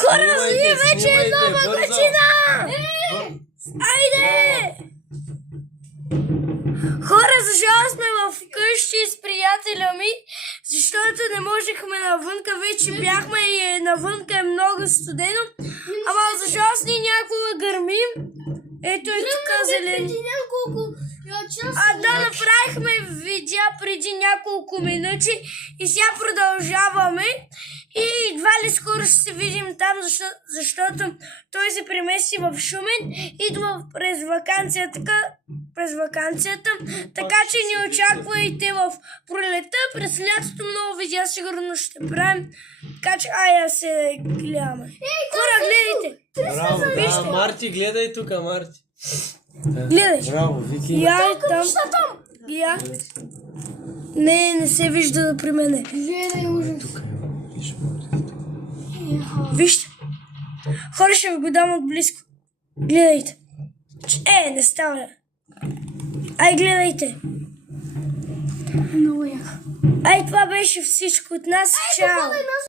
Хора, ние вече е нова година! Айде! Хора, за жалост сме в къщи с приятеля ми, защото не можехме навънка, вече бяхме и навънка е много студено, ама за жалост ние някога гърмим. Ето е тук зелен. Да, направихме видео преди няколко минути и сега продължаваме. И едва ли скоро ще се видим там, защото той се премести в Шумен, идва през ваканцията, така че ни очаквайте в пролета, през лятото много видеа сигурно ще правим, така че ая се гледаме. Хора, гледайте! Браво, да, Марти, гледай тук, Марти. Гледай! Браво, Вики. Я там. Я. Не се вижда при мене. Гледай, ужас. Вижте. Хора, ще ви го дам от близко. Гледайте. Не става. Ай, гледайте. Много яко. Ай, това беше всичко от нас. Чао.